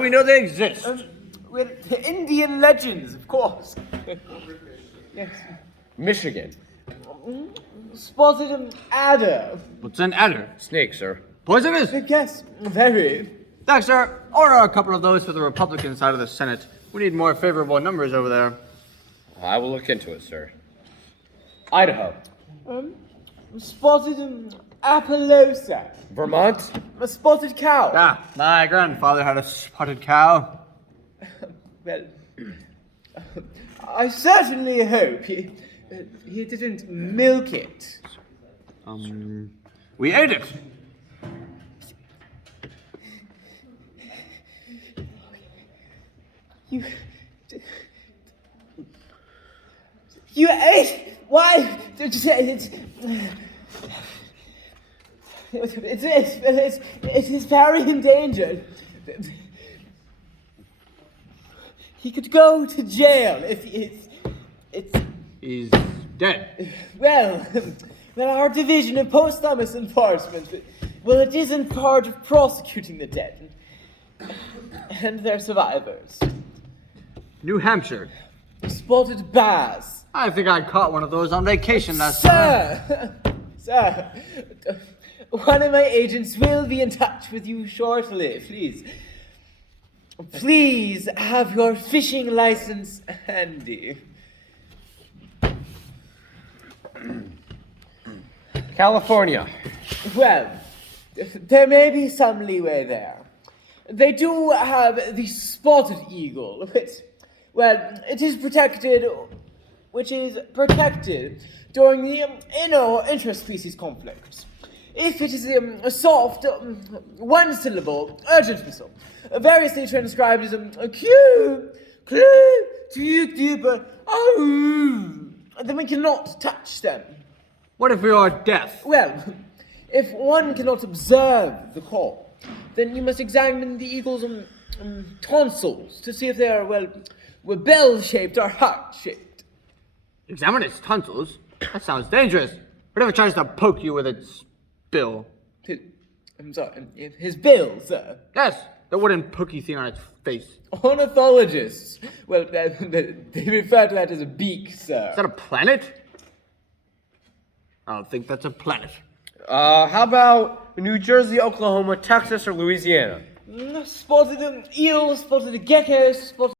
We know they exist. Well, Indian legends, of course. Yes. Michigan. Spotted adder. What's an adder? Snake, sir. Poisonous? Yes, very. Thanks, sir. Order a couple of those for the Republican side of the Senate. We need more favorable numbers over there. I will look into it, sir. Idaho. Spotted Appaloosa. Vermont. A spotted cow. Ah, my grandfather had a spotted cow. Well, I certainly hope he didn't milk it. We ate it. You ate? Why? It is very endangered. He could go to jail if it's. He's dead. Well, our division of posthumous enforcement, well, it is in part of prosecuting the dead and their survivors. New Hampshire. Spotted bass. I think I caught one of those on vacation last summer. Sir, one of my agents will be in touch with you shortly. Please have your fishing license handy. California. Well, there may be some leeway there. They do have the spotted eagle, which is protected during the interspecies conflicts. If it is a soft, one-syllable, urgent whistle, variously transcribed as a cue, then we cannot touch them. What if we are deaf? Well, if one cannot observe the call, then you must examine the eagle's tonsils to see if they are, bell-shaped or heart-shaped. Examine its tonsils? That sounds dangerous. Whatever tries to poke you with its bill. I'm sorry, his bill, sir. Yes, the wooden pokey thing on its face. Ornithologists, they refer to that as a beak, sir. Is that a planet? I don't think that's a planet. How about New Jersey, Oklahoma, Texas, or Louisiana? Spotted eel, spotted gecko, spotted